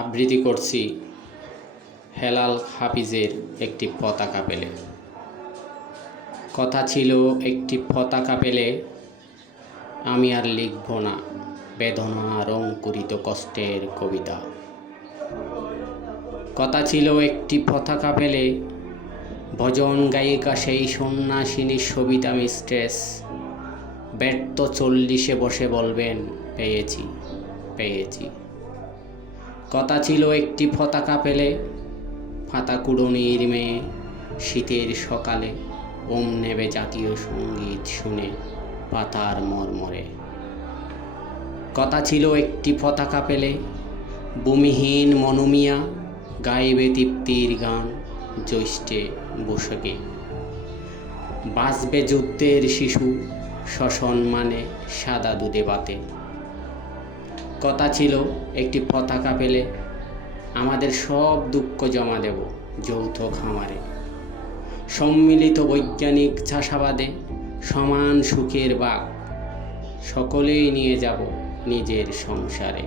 আবৃত্তি করছি হেলাল হাফিজের একটি পতাকা পেলে। কথা ছিল একটি পতাকা পেলে আমি আর লিখব না বেদনা রংকুরিত কষ্টের কবিতা। কথা ছিল একটি পতাকা পেলে ভজন গায়িকা সেই সন্ন্যাসিনী সবিতা মিস্ট্রেস ব্যর্থ 40-এ বসে বলবেন পেয়েছি পেয়েছি। কথা ছিল একটি পতাকা পেলে পাতাকুড়নির মেয়ে শীতের সকালে ওম নেবে জাতীয় সঙ্গীত শুনে পাতার মর্মরে। কথা ছিল একটি পতাকা পেলে ভূমিহীন মনুমিয়া গাইবে তৃপ্তির গান জ্যৈষ্ঠে বৈশাখে। বাঁচবে যুদ্ধের শিশু সসম্মানে সাদা দুধে বাতে। কথা ছিল একটি পতাকা পেলে আমাদের সব দুঃখ জমা দেব যৌথ খামারে। সম্মিলিত বৈজ্ঞানিক চাষাবাদে সমান সুখের বাক সকলেই নিয়ে যাব নিজের সংসারে।